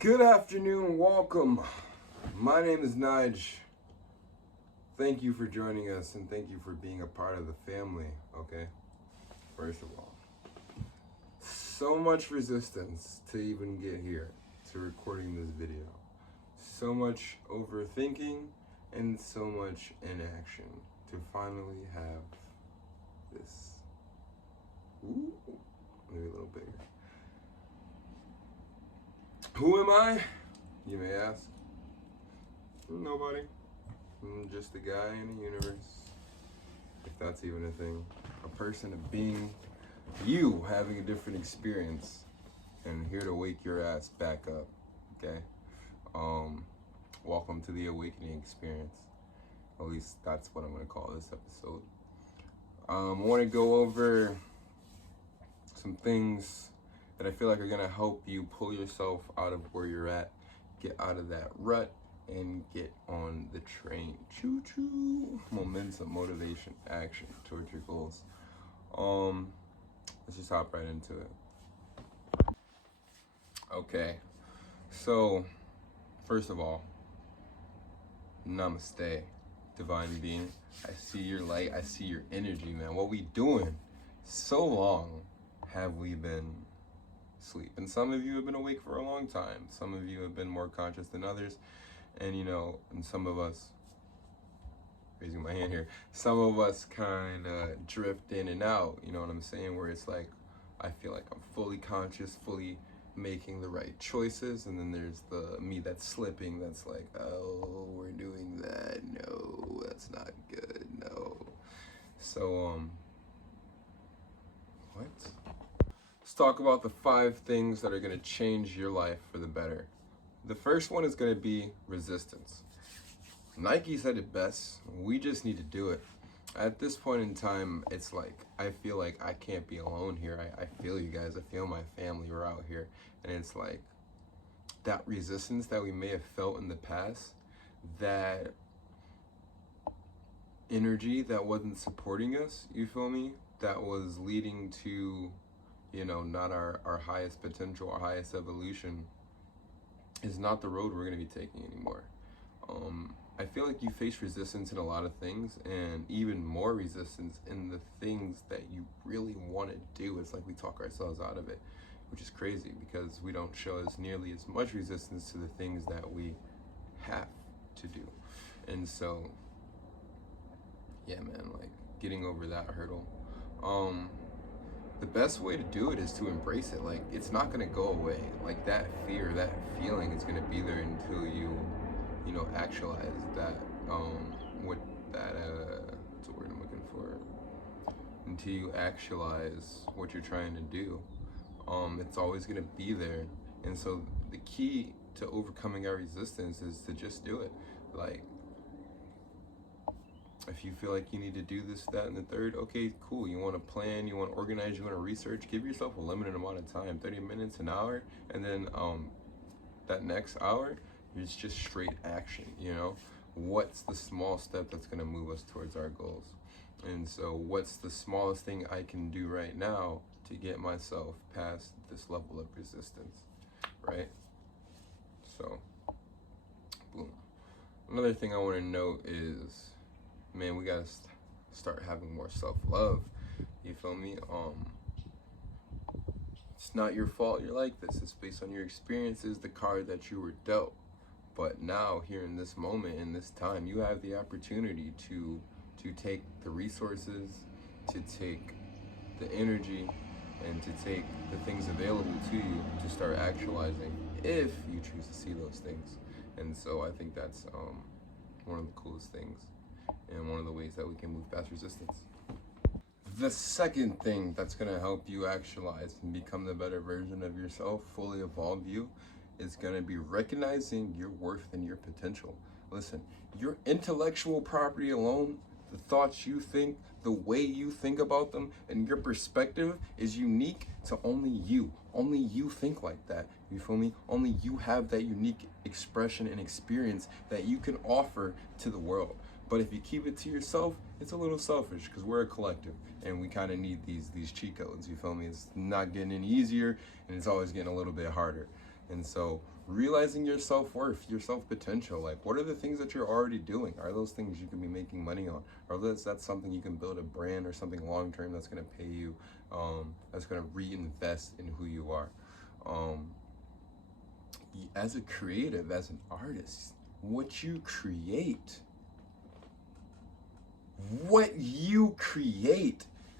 Good afternoon, welcome. My name is Nige. Thank you for joining us and thank you for being a part of the family, okay? First of all, so much resistance to even get here, to recording this video. So much overthinking and so much inaction to finally have this. Ooh, maybe a little bigger. Who am I? You may ask. Nobody. I'm just a guy in the universe, if that's even a thing. A person, a being, you having a different experience, and here to wake your ass back up, okay? Welcome to the awakening experience. At least that's what I'm gonna call this episode. I wanna go over some things that I feel like are gonna help you pull yourself out of where you're at, get out of that rut, and get on the train. Choo choo. Momentum, motivation, action towards your goals. Let's just hop right into it. Okay, so first of all, namaste, divine being. I see your light, I see your energy, man. What we doing? So long have we been asleep, and some of you have been awake for a long time. Some of you have been more conscious than others. And and some of us, raising my hand here, some of us kind of drift in and out, you know what I'm saying? Where it's like, I feel like I'm fully conscious, fully making the right choices. And then there's the me that's slipping, that's like, oh, we're doing that. No, that's not good. No. So, what? Let's talk about the 5 things that are going to change your life for the better. The first one is going to be resistance. Nike said it best. We just need to do it. At this point in time, it's like, I feel like I can't be alone here. I feel you guys. I feel my family. We're out here. And it's like that resistance that we may have felt in the past, that energy that wasn't supporting us, you feel me? That was leading to, not our highest potential, our highest evolution, is not the road we're going to be taking anymore. I feel like you face resistance in a lot of things, and even more resistance in the things that you really want to do. It's like we talk ourselves out of it, which is crazy because we don't show as nearly as much resistance to the things that we have to do. And so, yeah, man, like getting over that hurdle. The best way to do it is to embrace it. Like, it's not gonna go away. Like, that fear, that feeling is gonna be there until you actualize that, what's the word I'm looking for? Until you actualize what you're trying to do. It's always gonna be there. And so the key to overcoming our resistance is to just do it. Like, if you feel like you need to do this, that, and the third, okay, cool. You want to plan, you want to organize, you want to research, give yourself a limited amount of time, 30 minutes, an hour, and then that next hour, it's just straight action, What's the small step that's going to move us towards our goals? And so what's the smallest thing I can do right now to get myself past this level of resistance, right? So, boom. Another thing I want to note is, man, we gotta start having more self-love. You feel me? It's not your fault you're like this. It's based on your experiences, the card that you were dealt. But now, here in this moment, in this time, you have the opportunity to take the resources, to take the energy, and to take the things available to you to start actualizing, if you choose to see those things. And so I think that's one of the coolest things, and one of the ways that we can move past resistance. The second thing that's going to help you actualize and become the better version of yourself, fully evolve you, is going to be recognizing your worth and your potential. Listen, your intellectual property alone, the thoughts you think, the way you think about them, and your perspective is unique to only you. Only you think like that. You feel me? Only you have that unique expression and experience that you can offer to the world. But if you keep it to yourself, it's a little selfish, because we're a collective and we kind of need these cheat codes. You feel me? It's not getting any easier, and it's always getting a little bit harder. And so realizing your self-worth, your self-potential, like what are the things that you're already doing? Are those things you can be making money on? Or that's something you can build a brand or something long-term that's going to pay you, that's going to reinvest in who you are. Um, as a creative, as an artist, what you create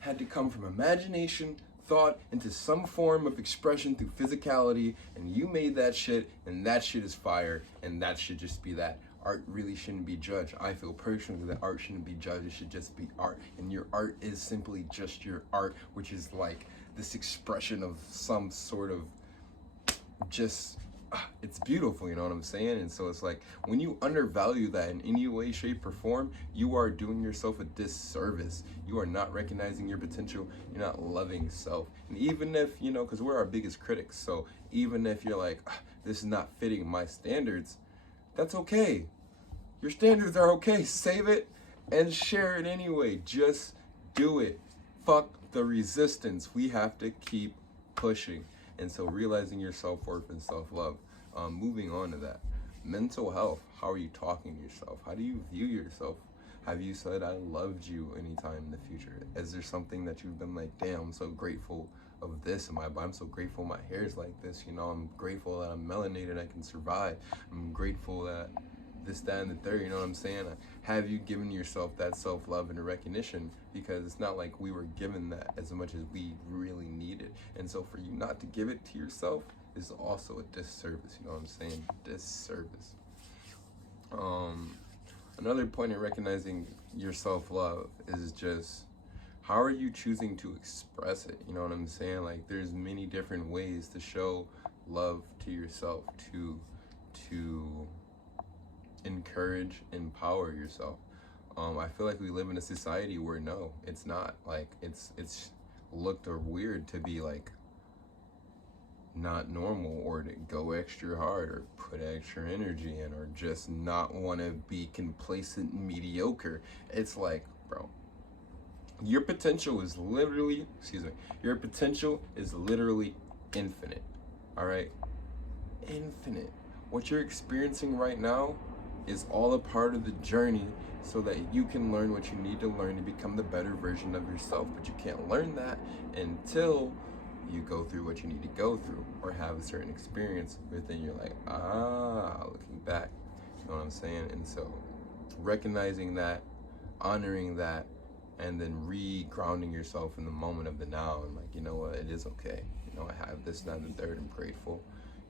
had to come from imagination, thought, into some form of expression through physicality, and you made that shit, and that shit is fire, and that should just be that. Art really shouldn't be judged. I feel personally that art shouldn't be judged. It should just be art, and your art is simply just your art, which is like this expression of some sort of just it's beautiful, you know what I'm saying? And so it's like when you undervalue that in any way, shape, or form, you are doing yourself a disservice. You are not recognizing your potential. You're not loving self. And even if, you know, because we're our biggest critics, so even if you're like, this is not fitting my standards, that's okay. Your standards are okay. Save it and share it anyway. Just do it. Fuck the resistance. We have to keep pushing. And so realizing your self-worth and self-love. Moving on to that. Mental health. How are you talking to yourself? How do you view yourself? Have you said, I loved you anytime in the future? Is there something that you've been like, damn, I'm so grateful of this in my body. I'm so grateful my hair is like this. You know, I'm grateful that I'm melanated, I can survive. I'm grateful that this, that, and the third, you know what I'm saying? Have you given yourself that self-love and recognition? Because it's not like we were given that as much as we really needed. And so for you not to give it to yourself is also a disservice, you know what I'm saying? Disservice. Another point in recognizing your self-love is just, how are you choosing to express it? You know what I'm saying? Like there's many different ways to show love to yourself, to encourage, empower yourself. I feel like we live in a society where no, it's not. Like it's looked or weird to be like not normal, or to go extra hard, or put extra energy in, or just not want to be complacent and mediocre. It's like, bro, your potential is literally, your potential is literally infinite. All right, infinite. What you're experiencing right now is all a part of the journey, so that you can learn what you need to learn to become the better version of yourself. But you can't learn that until you go through what you need to go through, or have a certain experience, but then you're like, looking back, you know what I'm saying? And so recognizing that, honoring that, and then re-grounding yourself in the moment of the now, and like, you know what, it is okay. You know, I have this, that, and the third. I'm grateful.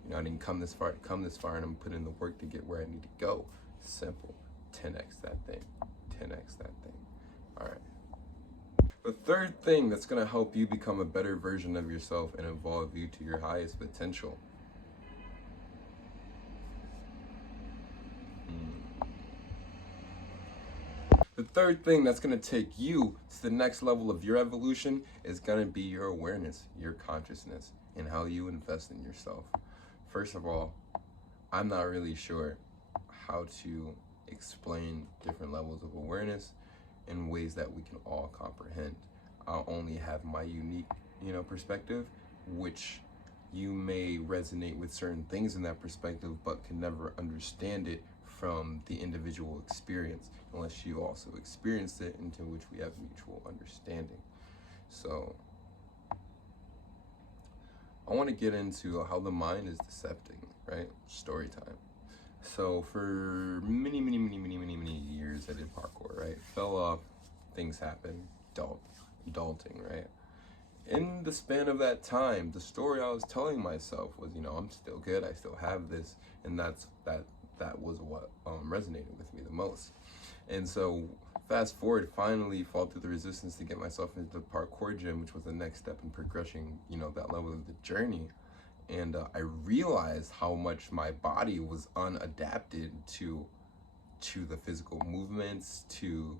You know, I didn't come this far to come this far, and I'm putting the work to get where I need to go. Simple. 10x that thing. 10x that thing. All right. The third thing that's going to help you become a better version of yourself and evolve you to your highest potential. The third thing that's going to take you to the next level of your evolution is going to be your awareness, your consciousness, and how you invest in yourself. First of all, I'm not really sure how to explain different levels of awareness in ways that we can all comprehend. I'll only have my unique, perspective, which you may resonate with certain things in that perspective, but can never understand it from the individual experience unless you also experienced it, into which we have mutual understanding. So I want to get into how the mind is decepting, right? Story time. So for many years I did parkour, right? Fell off, things happen, adulting, right? In the span of that time, the story I was telling myself was, I'm still good, I still have this, and that was what resonated with me the most. And so fast forward, finally fall through the resistance to get myself into the parkour gym, which was the next step in progressing, that level of the journey. And I realized how much my body was unadapted to the physical movements, to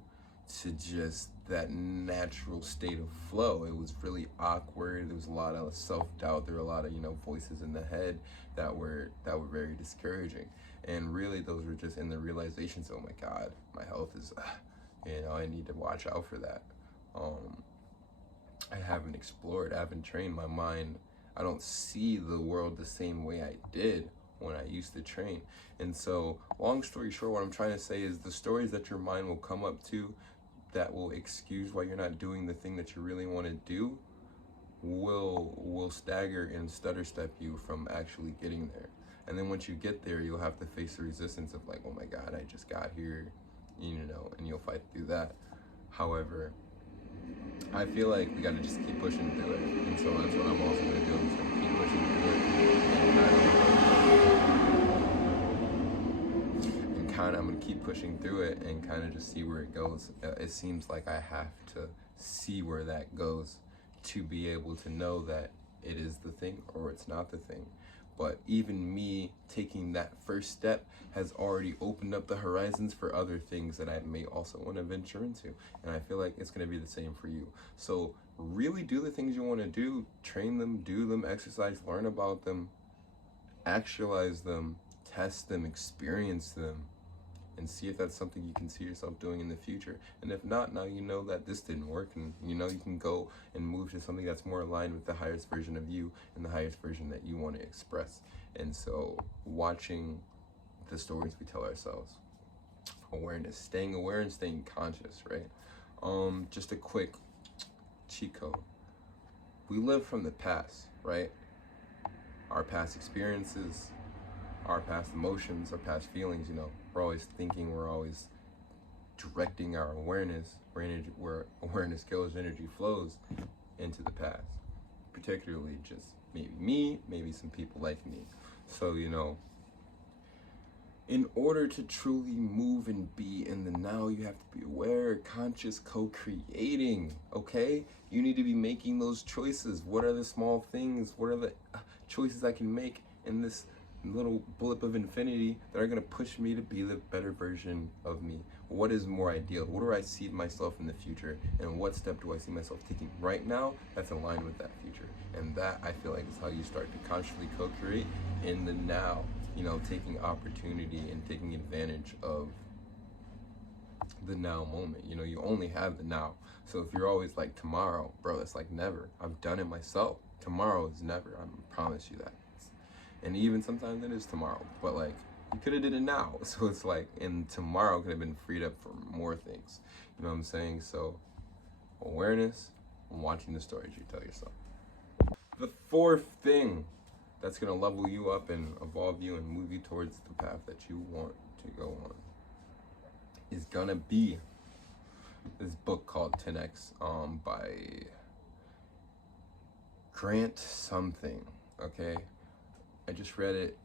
just that natural state of flow. It was really awkward. There was a lot of self-doubt. There were a lot of voices in the head that were very discouraging. And really, those were just in the realizations, oh my God, my health is I need to watch out for that. I haven't explored, I haven't trained my mind I don't see the world the same way I did when I used to train. And so, long story short, what I'm trying to say is the stories that your mind will come up to that will excuse why you're not doing the thing that you really want to do will stagger and stutter step you from actually getting there. And then once you get there, you'll have to face the resistance of like, oh my God, I just got here, and you'll fight through that. However, I feel like we gotta just keep pushing through it. And so that's what I'm also gonna do. I'm just gonna keep pushing through it I'm gonna keep pushing through it and kind of just see where it goes. It seems like I have to see where that goes to be able to know that it is the thing or it's not the thing. But even me taking that first step has already opened up the horizons for other things that I may also want to venture into. And I feel like it's going to be the same for you. So really do the things you want to do, train them, do them, exercise, learn about them, actualize them, test them, experience them, and see if that's something you can see yourself doing in the future. And if not, now you know that this didn't work, and you know you can go and move to something that's more aligned with the highest version of you and the highest version that you want to express. And so watching the stories we tell ourselves, awareness, staying aware and staying conscious, right? Just a quick cheat code. We live from the past, right? Our past experiences, our past emotions, our past feelings, we're always thinking, we're always directing our awareness, where awareness goes, energy flows into the past. Particularly just maybe me, maybe some people like me. So, in order to truly move and be in the now, you have to be aware, conscious, co-creating, okay? You need to be making those choices. What are the small things? What are the choices I can make in this little blip of infinity that are going to push me to be the better version of me? What is more ideal? What do I see myself in the future? And what step do I see myself taking right now that's aligned with that future? And that, I feel like, is how you start to consciously co-create in the now, taking opportunity and taking advantage of the now moment. You only have the now. So if you're always like, tomorrow, bro, it's like never. I've done it myself. Tomorrow is never. I promise you that. And even sometimes it is tomorrow, but like you could have did it now. So it's like, and tomorrow could have been freed up for more things. You know what I'm saying? So awareness and watching the stories you tell yourself. The fourth thing that's gonna level you up and evolve you and move you towards the path that you want to go on is gonna be this book called 10X by Grant something. Okay, I just read it.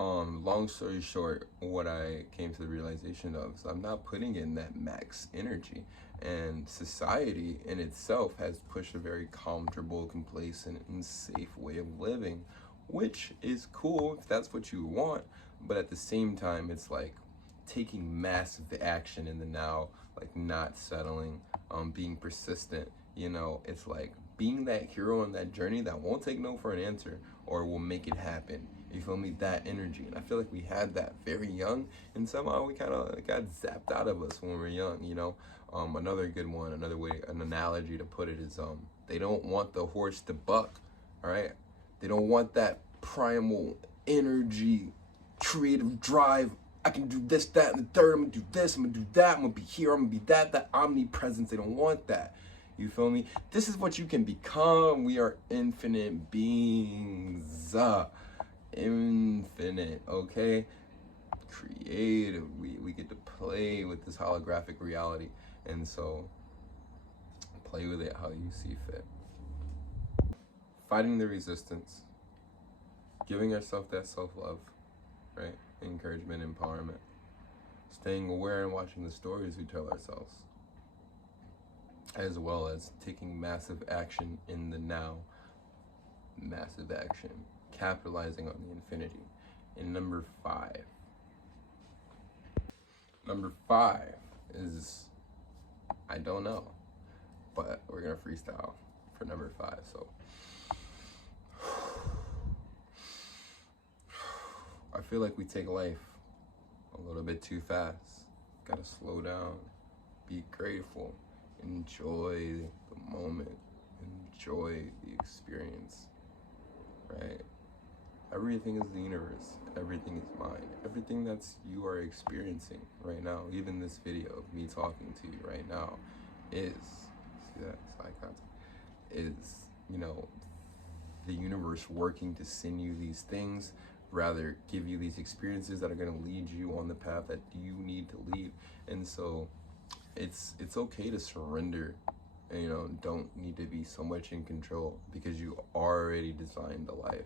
Long story short, what I came to the realization of is I'm not putting in that max energy, and society in itself has pushed a very comfortable, complacent, and safe way of living, which is cool if that's what you want, but at the same time, it's like taking massive action in the now, like not settling, being persistent. It's like being that hero on that journey that won't take no for an answer or will make it happen. You feel me? That energy. And I feel like we had that very young, and somehow we kind of got zapped out of us when we were young, Another good one, another way, an analogy to put it is, they don't want the horse to buck, all right? They don't want that primal energy, creative drive. I can do this, that, and the third. I'm gonna do this, I'm gonna do that, I'm gonna be here, I'm gonna be that omnipresence. They don't want that. You feel me? This is what you can become. We are infinite beings. Infinite, okay? Creative. We get to play with this holographic reality. And so, play with it how you see fit. Fighting the resistance. Giving yourself that self-love, right? Encouragement, empowerment. Staying aware and watching the stories we tell ourselves. As well as taking massive action in the now. Massive action. Capitalizing on the infinity. And number five is, I don't know, but we're gonna freestyle for number 5. So I feel like we take life a little bit too fast. Gotta slow down, be grateful, enjoy the moment, enjoy the experience. right? Everything is the universe. Everything is mine. Everything that's you are experiencing right now, even this video of me talking to you right now, is, see that side contact, is, you know, the universe working to send you these things, rather give you these experiences that are going to lead you on the path that you need to lead. And so it's okay to surrender, and, you know, don't need to be so much in control, because you already designed the life.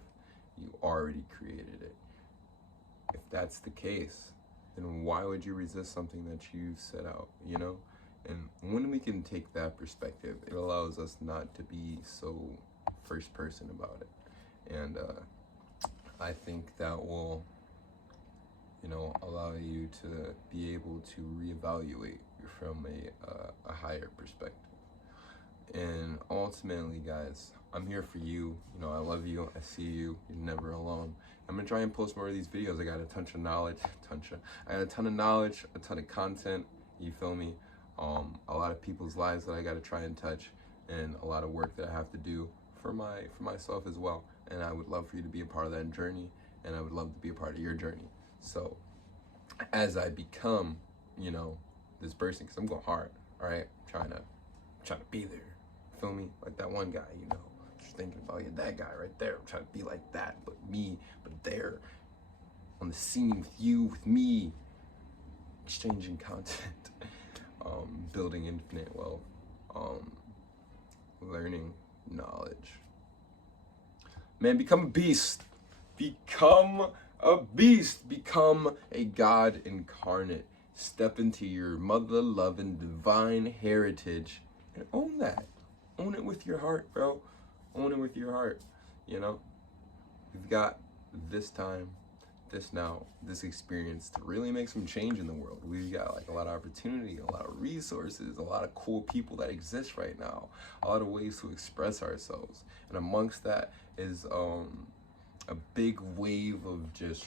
You already created it. If that's the case, then why would you resist something that you set out, you know? And when we can take that perspective, it allows us not to be so first person about it. And I think that will, you know, allow you to be able to reevaluate from a higher perspective. And ultimately, guys, I'm here for you. You know, I love you. I see you. You're never alone. I'm gonna try and post more of these videos. I got a ton of knowledge, I got a ton of knowledge, a ton of content. You feel me? A lot of people's lives that I got to try and touch, and a lot of work that I have to do for myself as well. And I would love for you to be a part of that journey, and I would love to be a part of your journey. So as I become, you know, this person, because I'm going hard, all right, trying to be there. Feel me? Like that one guy, you know, just thinking about, yeah, that guy right there. I'm trying to be like that, but there on the scene with you, with me, exchanging content, building infinite wealth, learning knowledge. Man, become a beast. Become a beast. Become a God incarnate. Step into your mother-loving divine heritage and own that. Own it with your heart, bro. Own it with your heart. You know, we've got this time, this now, this experience to really make some change in the world. We've got like a lot of opportunity, a lot of resources, a lot of cool people that exist right now, a lot of ways to express ourselves. And amongst that is a big wave of just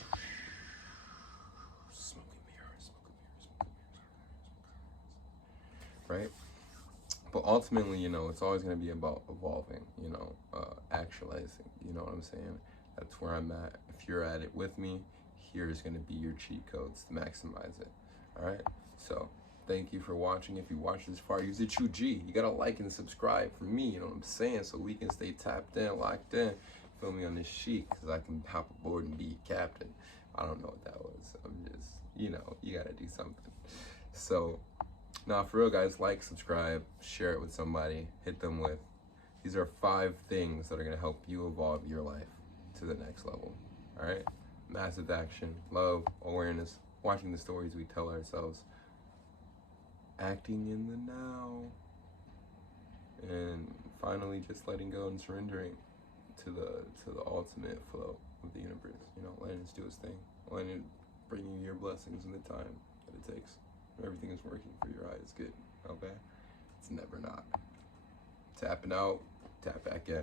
smoke and mirrors, right? But ultimately, you know, it's always going to be about evolving, you know, actualizing, you know what I'm saying? That's where I'm at. If you're at it with me, here's going to be your cheat codes to maximize it. All right? So thank you for watching. If you watched this far, use the true G. You got to like and subscribe for me, you know what I'm saying? So we can stay tapped in, locked in, feel me, on this sheet, because I can hop aboard and be captain. I don't know what that was. I'm just, you know, you got to do something. So, now, for real, guys, like, subscribe, share it with somebody, hit them with. These are 5 things that are going to help you evolve your life to the next level. All right? Massive action, love, awareness, watching the stories we tell ourselves, acting in the now, and finally just letting go and surrendering to the ultimate flow of the universe. You know, letting it do its thing, letting it bring you your blessings in the time that it takes. Everything is working for your eyes good, okay? It's never not. Tapping out, tap back in.